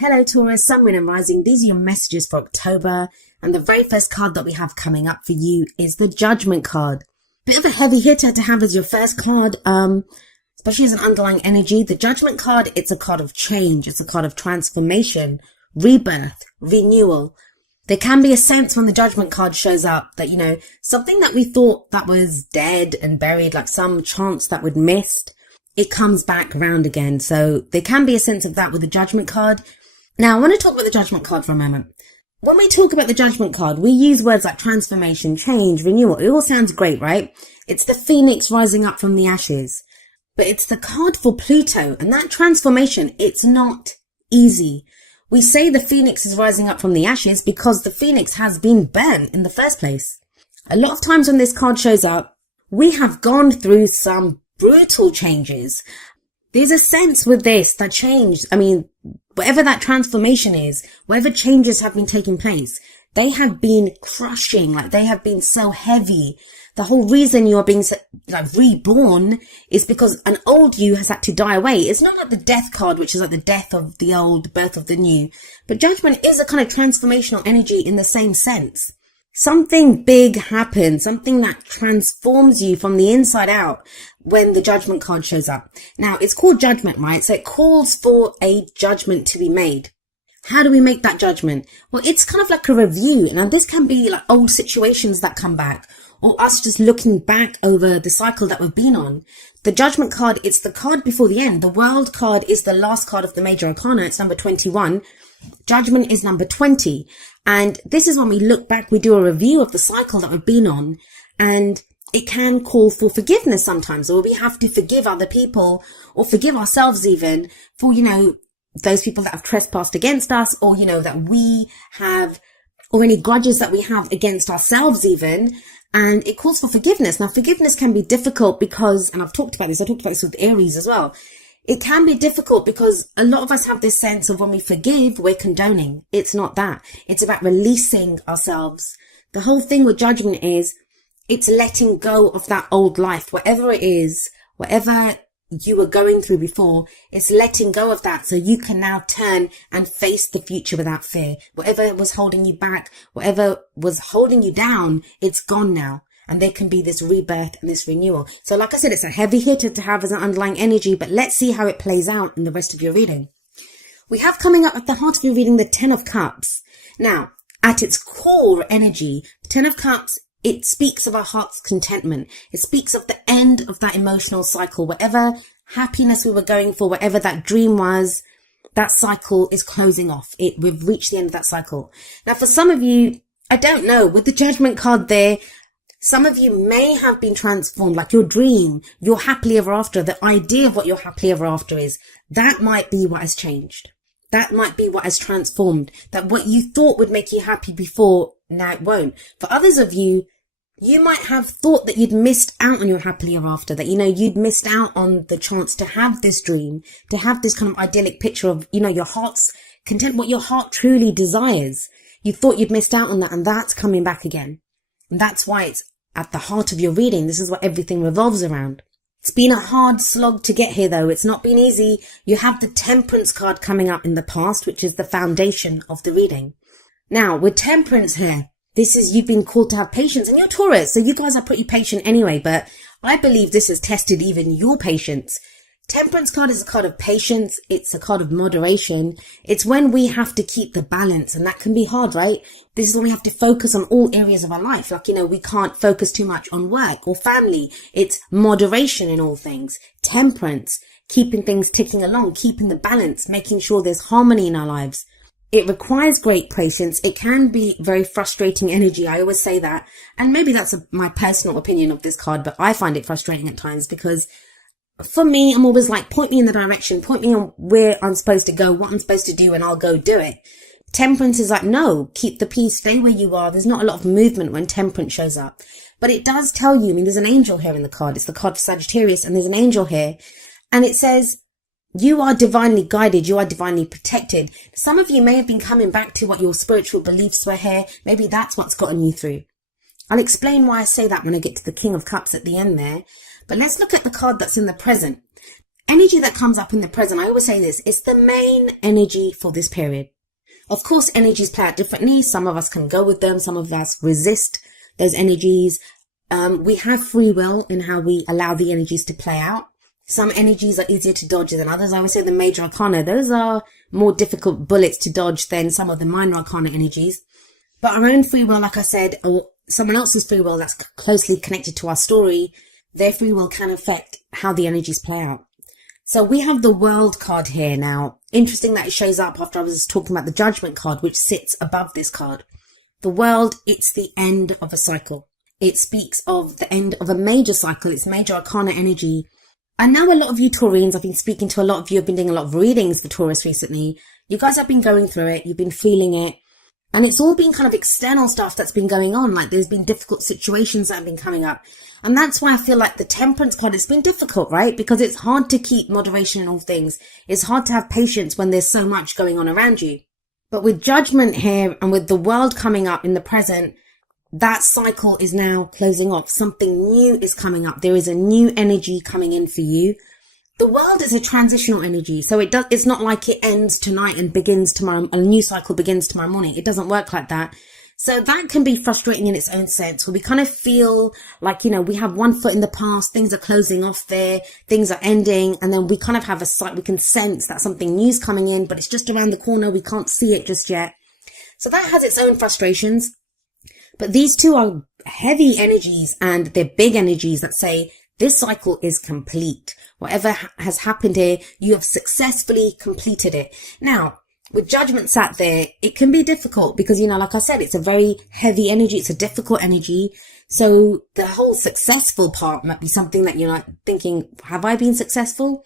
Hello Taurus, Sun, Moon and Rising. These are your messages for October. And the very first card that we have coming up for you is the Judgment card. Bit of a heavy hitter to have as your first card, especially as an underlying energy. The Judgment card, it's a card of change. It's a card of transformation, rebirth, renewal. There can be a sense when the Judgment card shows up that, something that we thought that was dead and buried, like some chance that we'd missed, it comes back around again. So there can be a sense of that with the Judgment card. Now, I want to talk about the Judgment card for a moment. When we talk about the Judgment card, we use words like transformation, change, renewal. It all sounds great, right? It's the phoenix rising up from the ashes. But it's the card for Pluto, and that transformation, it's not easy. We say the phoenix is rising up from the ashes because the phoenix has been burnt in the first place. A lot of times when this card shows up, we have gone through some brutal changes. There's a sense with this that change, whatever that transformation is, whatever changes have been taking place, they have been crushing, they have been so heavy. The whole reason you are being reborn is because an old you has had to die away. It's not like the death card, which is like the death of the old, birth of the new. But Judgment is a kind of transformational energy in the same sense. Something big happens, something that transforms you from the inside out when the Judgment card shows up. Now, it's called Judgment, right? So it calls for a judgment to be made. How do we make that judgment? Well, it's kind of like a review. Now, this can be like old situations that come back, or us just looking back over the cycle that we've been on. The Judgment card, it's the card before the end. The World card is the last card of the Major Arcana. It's number 21. Judgment is number 20. And this is when we look back, we do a review of the cycle that we've been on, and it can call for forgiveness sometimes, or we have to forgive other people or forgive ourselves even for, those people that have trespassed against us, or, that we have, or any grudges that we have against ourselves even. And it calls for forgiveness. Now, forgiveness can be difficult because, and I talked about this with Aries as well. It can be difficult because a lot of us have this sense of when we forgive, we're condoning. It's not that. It's about releasing ourselves. The whole thing with Judgment is it's letting go of that old life, whatever it is, whatever you were going through before, it's letting go of that so you can now turn and face the future without fear. Whatever was holding you back, whatever was holding you down, it's gone now. And there can be this rebirth and this renewal. So like I said, it's a heavy hitter to have as an underlying energy, but let's see how it plays out in the rest of your reading. We have coming up at the heart of your reading the Ten of Cups. Now, at its core energy, the Ten of Cups, it speaks of our heart's contentment. It speaks of the end of that emotional cycle. Whatever happiness we were going for, whatever that dream was, that cycle is closing off. We've reached the end of that cycle. Now, for some of you, I don't know, with the Judgment card there, some of you may have been transformed, like your dream, your happily ever after, the idea of what your happily ever after is. That might be what has changed. That might be what has transformed. That what you thought would make you happy before, now it won't. For others of you, you might have thought that you'd missed out on your happily ever after, that, you'd missed out on the chance to have this dream, to have this kind of idyllic picture of, your heart's content, what your heart truly desires. You thought you'd missed out on that, and that's coming back again. And that's why it's at the heart of your reading. This is what everything revolves around. It's been a hard slog to get here, though. It's not been easy. You have the Temperance card coming up in the past, which is the foundation of the reading. Now, with Temperance here, this is, you've been called to have patience, and you're Taurus, so you guys are pretty patient anyway, but I believe this has tested even your patience. Temperance card is a card of patience. It's a card of moderation. It's when we have to keep the balance, and that can be hard, right? This is when we have to focus on all areas of our life. We can't focus too much on work or family. It's moderation in all things. Temperance, keeping things ticking along, keeping the balance, making sure there's harmony in our lives. It requires great patience. It can be very frustrating energy. I always say that. And maybe that's my personal opinion of this card, but I find it frustrating at times because for me, I'm always like, point me in the direction, point me on where I'm supposed to go, what I'm supposed to do, and I'll go do it. Temperance is like, no, keep the peace, stay where you are. There's not a lot of movement when Temperance shows up. But it does tell you, there's an angel here in the card. It's the card for Sagittarius, and there's an angel here. And it says, you are divinely guided. You are divinely protected. Some of you may have been coming back to what your spiritual beliefs were here. Maybe that's what's gotten you through. I'll explain why I say that when I get to the King of Cups at the end there. But let's look at the card that's in the present. energy that comes up in the present, I always say this, it's the main energy for this period. Of course, energies play out differently. Some of us can go with them. Some of us resist those energies. We have free will in how we allow the energies to play out. Some energies are easier to dodge than others. I would say the major arcana, those are more difficult bullets to dodge than some of the minor arcana energies. But our own free will, like I said, or someone else's free will that's closely connected to our story, their free will can affect how the energies play out. So we have the World card here now. Interesting that it shows up after I was talking about the Judgment card, which sits above this card. The World, it's the end of a cycle. It speaks of the end of a major cycle. It's major arcana energy. I know a lot of you Taurians, I've been speaking to a lot of you, I've been doing a lot of readings for Taurus recently. You guys have been going through it. You've been feeling it. And it's all been kind of external stuff that's been going on. Like there's been difficult situations that have been coming up. And that's why I feel like the Temperance card, it's been difficult, right? Because it's hard to keep moderation in all things. It's hard to have patience when there's so much going on around you. But with Judgment here and with the World coming up in the present, that cycle is now closing off. Something new is coming up. There is a new energy coming in for you. The World is a transitional energy. So it's not like it ends tonight and begins tomorrow. A new cycle begins tomorrow morning. It doesn't work like that. So that can be frustrating in its own sense, where we kind of feel like, we have one foot in the past, things are closing off there, things are ending, and then we kind of have we can sense that something new's coming in, but it's just around the corner, we can't see it just yet. So that has its own frustrations. But these two are heavy energies, and they're big energies that say, this cycle is complete. Whatever has happened here, you have successfully completed it. Now, with Judgment sat there, it can be difficult because, like I said, it's a very heavy energy. It's a difficult energy. So the whole successful part might be something that you're like thinking, have I been successful?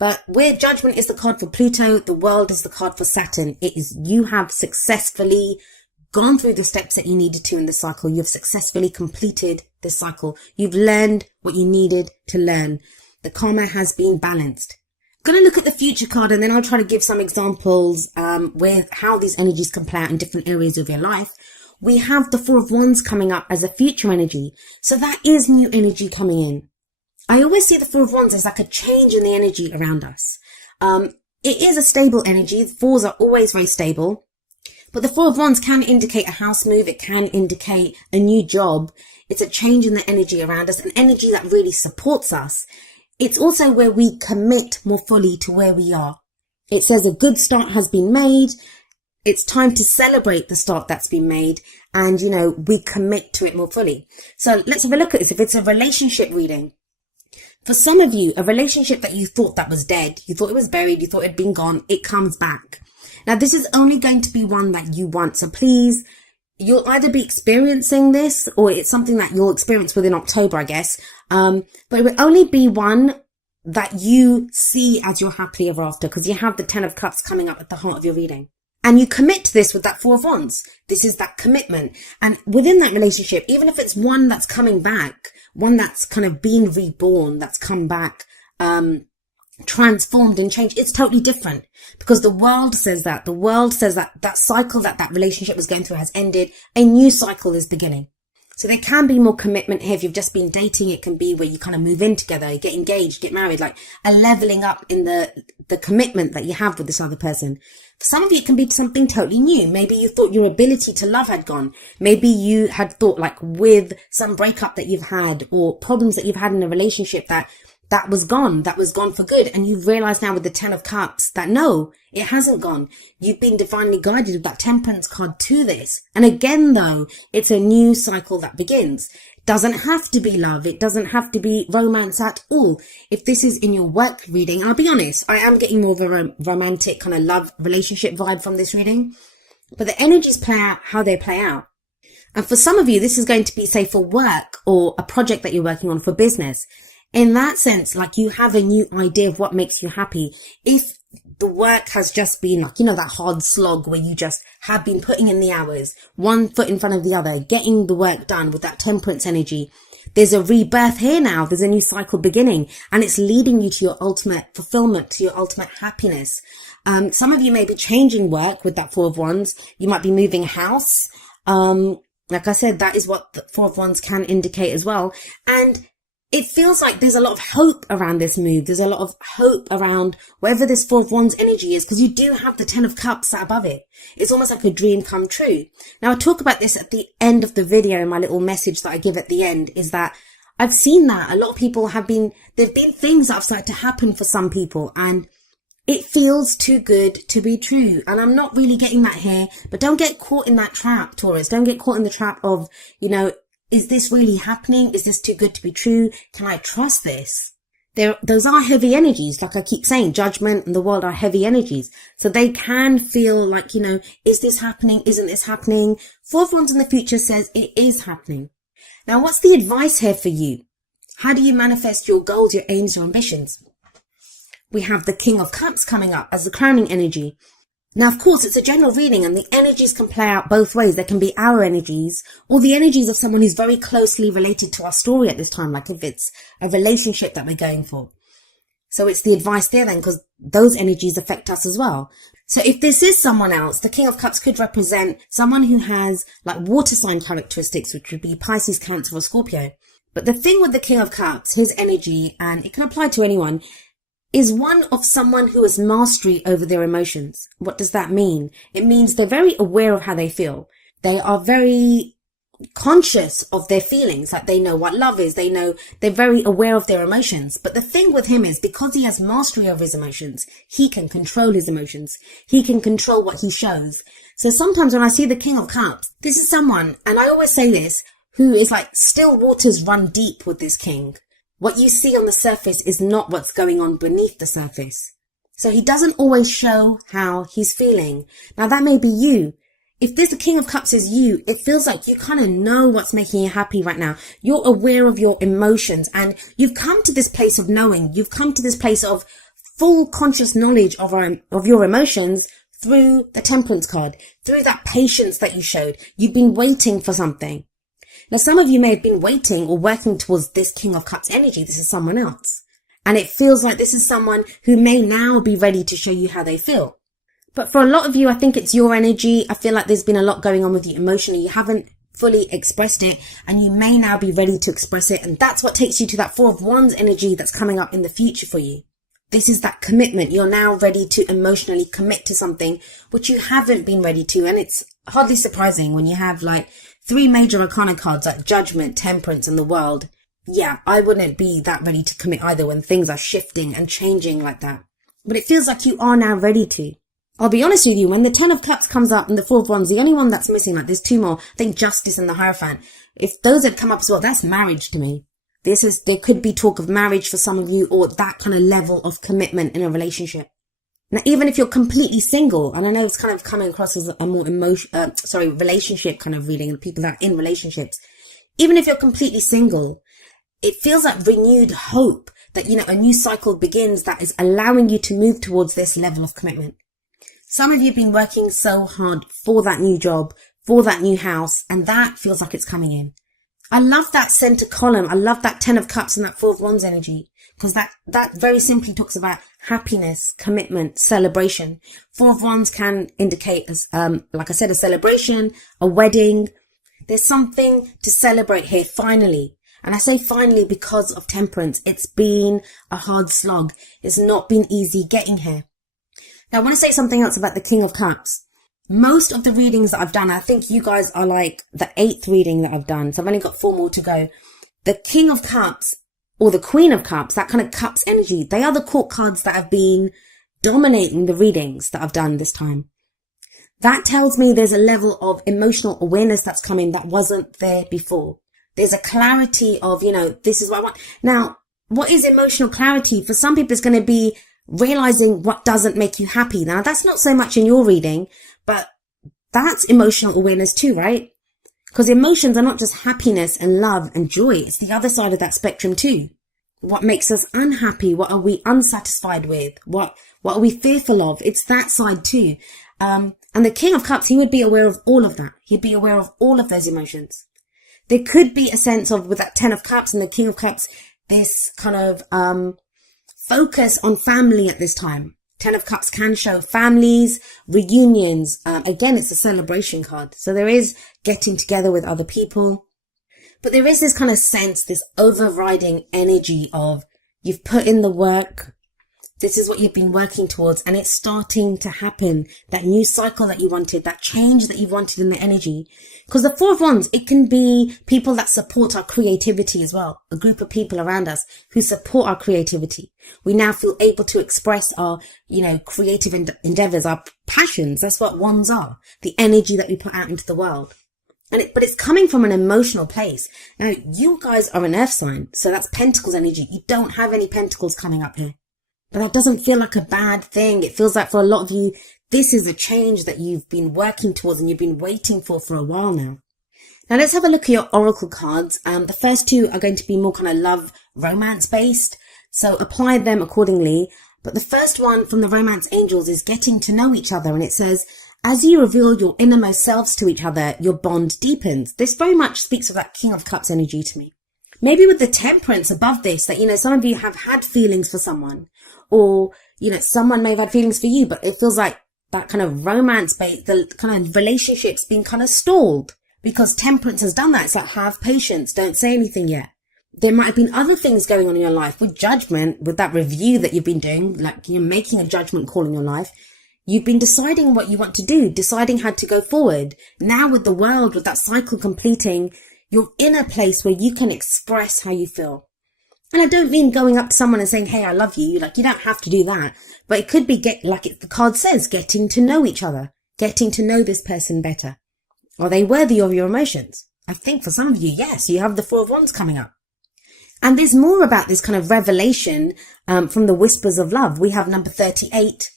But where Judgment is the card for Pluto, the World is the card for Saturn. It is, you have successfully gone through the steps that you needed to in the cycle. You've successfully completed this cycle. You've learned what you needed to learn. The karma has been balanced. I'm going to look at the future card, and then I'll try to give some examples with how these energies can play out in different areas of your life. We have the Four of Wands coming up as a future energy. So that is new energy coming in. I always see the Four of Wands as like a change in the energy around us. It is a stable energy. The fours are always very stable. But the Four of Wands can indicate a house move. It can indicate a new job. It's a change in the energy around us, an energy that really supports us. It's also where we commit more fully to where we are. It says a good start has been made. It's time to celebrate the start that's been made. And, we commit to it more fully. So let's have a look at this. If it's a relationship reading, for some of you, a relationship that you thought that was dead, you thought it was buried, you thought it had been gone, it comes back. Now, this is only going to be one that you want. So please, you'll either be experiencing this or it's something that you'll experience within October, I guess. But it will only be one that you see as your happily ever after, because you have the 10 of Cups coming up at the heart of your reading. And you commit to this with that Four of Wands. This is that commitment. And within that relationship, even if it's one that's coming back, one that's kind of been reborn, that's come back, transformed and changed, it's totally different, because the World says that. The World says that that cycle that relationship was going through has ended. A new cycle is beginning. So there can be more commitment here. If you've just been dating, it can be where you kind of move in together, get engaged, get married, like a leveling up in the commitment that you have with this other person. For some of you, it can be something totally new. Maybe you thought your ability to love had gone. Maybe you had thought, like, with some breakup that you've had or problems that you've had in a relationship, that was gone for good. And you've realized now with the 10 of Cups that no, it hasn't gone. You've been divinely guided with that Temperance card to this. And again, though, it's a new cycle that begins. Doesn't have to be love. It doesn't have to be romance at all. If this is in your work reading, I'll be honest, I am getting more of a romantic kind of love relationship vibe from this reading. But the energies play out how they play out. And for some of you, this is going to be, say, for work or a project that you're working on for business. In that sense, like, you have a new idea of what makes you happy. If the work has just been like, that hard slog where you just have been putting in the hours, one foot in front of the other, getting the work done with that Temperance energy, there's a rebirth here now. There's a new cycle beginning, and it's leading you to your ultimate fulfillment, to your ultimate happiness. Some of you may be changing work with that Four of Wands. You might be moving house. Like I said, that is what the Four of Wands can indicate as well. And it feels like there's a lot of hope around this move. There's a lot of hope around wherever this Four of Wands energy is, because you do have the Ten of Cups sat above it. It's almost like a dream come true. Now, I talk about this at the end of the video. My little message that I give at the end is that I've seen that a lot of people there've been things that have started to happen for some people, and it feels too good to be true. And I'm not really getting that here, but don't get caught in that trap, Taurus. Don't get caught in the trap of, is this really happening? Is this too good to be true? Can I trust this? Those are heavy energies. Like I keep saying, judgment and the world are heavy energies. So they can feel like, is this happening? Isn't this happening? Four of Wands in the future says it is happening. Now, what's the advice here for you? How do you manifest your goals, your aims, your ambitions? We have the King of Cups coming up as the crowning energy. Now, of course, it's a general reading and the energies can play out both ways. There can be our energies or the energies of someone who's very closely related to our story at this time, like if it's a relationship that we're going for. So it's the advice there then, because those energies affect us as well. So if this is someone else, the King of Cups could represent someone who has like water sign characteristics, which would be Pisces, Cancer, or Scorpio. But the thing with the King of Cups, his energy, and it can apply to anyone, is one of someone who has mastery over their emotions. What does that mean? It means they're very aware of how they feel. They are very conscious of their feelings, like they know what love is. They're very aware of their emotions. But the thing with him is, because he has mastery over his emotions, he can control his emotions. He can control what he shows. So sometimes when I see the King of Cups, this is someone, and I always say this, who is like still waters run deep with this king. What you see on the surface is not what's going on beneath the surface. So he doesn't always show how he's feeling. Now that may be you. If the King of Cups is you, it feels like you kind of know what's making you happy right now. You're aware of your emotions and you've come to this place of knowing. You've come to this place of full conscious knowledge of your emotions through the Temperance card, through that patience that you showed. You've been waiting for something. Now, some of you may have been waiting or working towards this King of Cups energy. This is someone else. And it feels like this is someone who may now be ready to show you how they feel. But for a lot of you, I think it's your energy. I feel like there's been a lot going on with you emotionally. You haven't fully expressed it and you may now be ready to express it. And that's what takes you to that Four of Wands energy that's coming up in the future for you. This is that commitment. You're now ready to emotionally commit to something which you haven't been ready to. And it's hardly surprising when you have like 3 major arcana cards like Judgment, Temperance, and the World. Yeah, I wouldn't be that ready to commit either when things are shifting and changing like that. But it feels like you are now ready to. I'll be honest with you, when the Ten of Cups comes up and the Four of Wands, the only one that's missing, like there's 2 more, I think Justice and the Hierophant. If those had come up as well, that's marriage to me. There could be talk of marriage for some of you, or that kind of level of commitment in a relationship. Now, even if you're completely single, and I know it's kind of coming across as a more relationship kind of reading, the people that are in relationships. Even if you're completely single, it feels like renewed hope that, a new cycle begins that is allowing you to move towards this level of commitment. Some of you have been working so hard for that new job, for that new house, and that feels like it's coming in. I love that center column. I love that 10 of Cups and that 4 of Wands energy, because that very simply talks about happiness, commitment, celebration. 4 of Wands can indicate, as like I said, a celebration, a wedding. There's something to celebrate here, finally. And I say finally because of Temperance. It's been a hard slog. It's not been easy getting here. Now, I want to say something else about the King of Cups. Most of the readings that I've done, I think you guys are like the 8th reading that I've done. So I've only got 4 more to go. The King of Cups or the Queen of Cups, that kind of Cups energy, they are the court cards that have been dominating the readings that I've done this time. That tells me there's a level of emotional awareness that's coming that wasn't there before. There's a clarity of, this is what I want. Now, what is emotional clarity? For some people, it's going to be realizing what doesn't make you happy. Now, that's not so much in your reading, but that's emotional awareness too, right? Because emotions are not just happiness and love and joy. It's the other side of that spectrum too. What makes us unhappy? What are we unsatisfied with? What are we fearful of? It's that side too. And the King of Cups, he would be aware of all of that. He'd be aware of all of those emotions. There could be a sense of, with that 10 of Cups and the King of Cups, this kind of focus on family at this time. 10 of Cups can show families, reunions. Again, it's a celebration card. So there is getting together with other people. But there is this kind of sense, this overriding energy of you've put in the work. This is what you've been working towards, and it's starting to happen. That new cycle that you wanted, that change that you wanted in the energy. Because the Four of Wands, it can be people that support our creativity as well. A group of people around us who support our creativity. We now feel able to express our, creative endeavors, our passions. That's what wands are. The energy that we put out into the world. But it's coming from an emotional place. Now, you guys are an earth sign, so that's Pentacles energy. You don't have any Pentacles coming up here. But that doesn't feel like a bad thing. It feels like for a lot of you, this is a change that you've been working towards and you've been waiting for a while now. Now let's have a look at your oracle cards. The first two are going to be more kind of love, romance based. So apply them accordingly. But the first one from the romance angels is getting to know each other. And it says, as you reveal your innermost selves to each other, your bond deepens. This very much speaks of that King of Cups energy to me. Maybe with the Temperance above this, that, some of you have had feelings for someone. Or, someone may have had feelings for you, but it feels like that kind of romance bait, the kind of relationship's been kind of stalled because Temperance has done that. It's like, have patience. Don't say anything yet. There might have been other things going on in your life with Judgment, with that review that you've been doing, like you're making a judgment call in your life. You've been deciding what you want to do, deciding how to go forward. Now with the World, with that cycle completing, you're in a place where you can express how you feel. And I don't mean going up to someone and saying, hey, I love you. Like, you don't have to do that. But it could be the card says, getting to know each other, getting to know this person better. Are they worthy of your emotions? I think for some of you, yes, you have the Four of Wands coming up. And there's more about this kind of revelation from the Whispers of Love. We have number 38.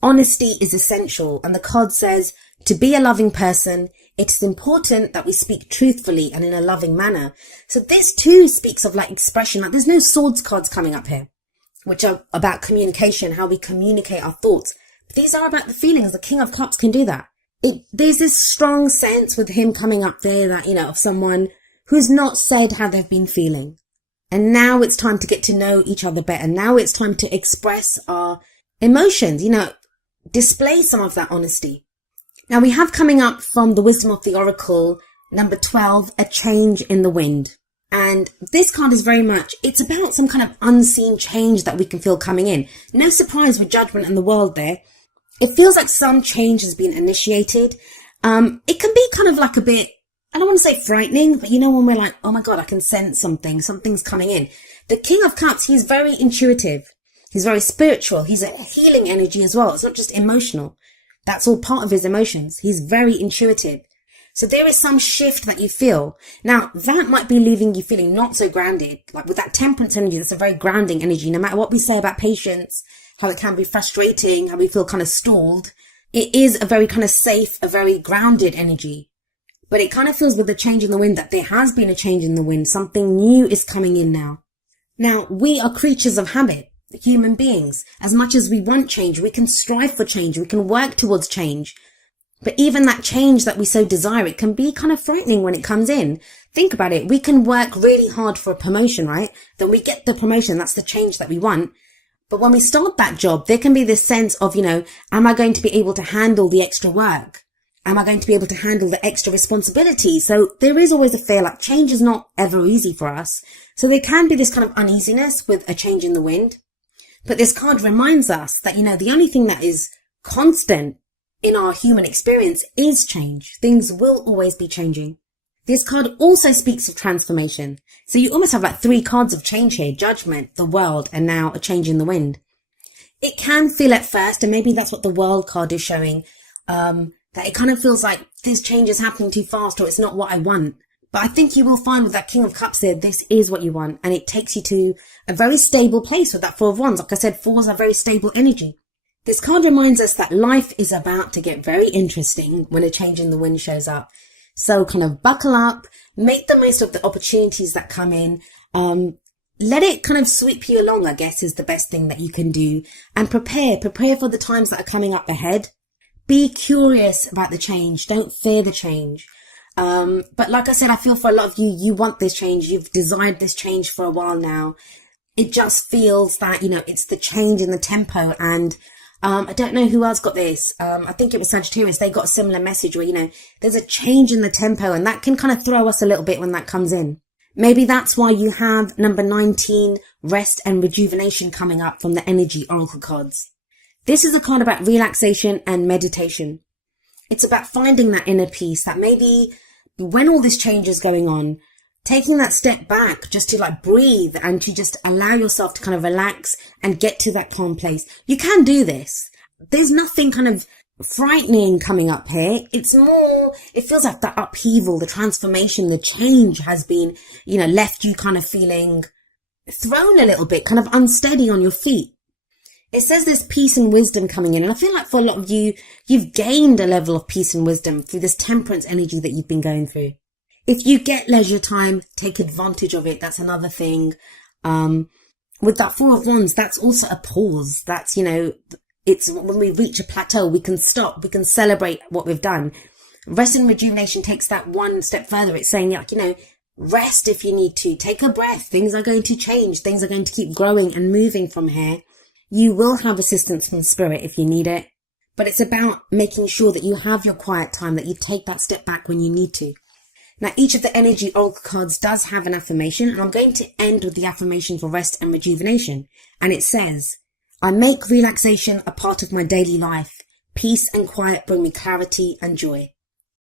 Honesty is essential. And the card says, to be a loving person, it is important that we speak truthfully and in a loving manner. So this too speaks of expression. There's no swords cards coming up here, which are about communication, how we communicate our thoughts. But these are about the feelings. The King of Cups can do that. There's this strong sense with him coming up there that, of someone who's not said how they've been feeling. And now it's time to get to know each other better. Now it's time to express our emotions, display some of that honesty. Now we have coming up from the Wisdom of the Oracle, number 12, a change in the wind. And this card is very much, it's about some kind of unseen change that we can feel coming in. No surprise with Judgment and the World there. It feels like some change has been initiated. It can be kind of like a bit, I don't want to say frightening, but when we're like, oh my God, I can sense something's coming in. The King of Cups, he's very intuitive. He's very spiritual. He's a healing energy as well. It's not just emotional. That's all part of his emotions. He's very intuitive. So there is some shift that you feel. Now, that might be leaving you feeling not so grounded. Like with that Temperance energy, that's a very grounding energy. No matter what we say about patience, how it can be frustrating, how we feel kind of stalled, it is a very kind of safe, a very grounded energy. But it kind of feels with the change in the wind that there has been a change in the wind. Something new is coming in now. Now, we are creatures of habit. Human beings. As much as we want change, we can strive for change, we can work towards change. But even that change that we so desire, it can be kind of frightening when it comes in. Think about it. We can work really hard for a promotion, right? Then we get the promotion. That's the change that we want. But when we start that job, there can be this sense of, am I going to be able to handle the extra work? Am I going to be able to handle the extra responsibility? So there is always a fear like change is not ever easy for us. So there can be this kind of uneasiness with a change in the wind. But this card reminds us that, the only thing that is constant in our human experience is change. Things will always be changing. This card also speaks of transformation. So you almost have 3 cards of change here. Judgment, the World, and now a change in the wind. It can feel at first, and maybe that's what the World card is showing, that it kind of feels like this change is happening too fast or it's not what I want. But I think you will find with that King of Cups there, this is what you want. And it takes you to a very stable place with that Four of Wands. Like I said, fours are very stable energy. This card reminds us that life is about to get very interesting when a change in the wind shows up. So kind of buckle up, make the most of the opportunities that come in. Let it kind of sweep you along, I guess, is the best thing that you can do. And prepare for the times that are coming up ahead. Be curious about the change. Don't fear the change. But like I said, I feel for a lot of you, you want this change. You've desired this change for a while now. It just feels that, it's the change in the tempo and, I don't know who else got this. I think it was Sagittarius. They got a similar message where, there's a change in the tempo, and that can kind of throw us a little bit when that comes in. Maybe that's why you have number 19, rest and rejuvenation, coming up from the energy oracle cards. This is a card about relaxation and meditation. It's about finding that inner peace, that maybe when all this change is going on, taking that step back just to like breathe and to just allow yourself to kind of relax and get to that calm place. You can do this. There's nothing kind of frightening coming up here. It's more, it feels like the upheaval, the transformation, the change has been, left you kind of feeling thrown a little bit, kind of unsteady on your feet. It says there's peace and wisdom coming in. And I feel like for a lot of you, you've gained a level of peace and wisdom through this temperance energy that you've been going through. If you get leisure time, take advantage of it. That's another thing. With that Four of Wands, that's also a pause. That's, it's when we reach a plateau, we can stop, we can celebrate what we've done. Rest and rejuvenation takes that one step further. It's saying, rest if you need to. Take a breath. Things are going to change. Things are going to keep growing and moving from here. You will have assistance from spirit if you need it. But it's about making sure that you have your quiet time, that you take that step back when you need to. Now, each of the energy oracle cards does have an affirmation, and I'm going to end with the affirmation for rest and rejuvenation. And it says, I make relaxation a part of my daily life. Peace and quiet bring me clarity and joy.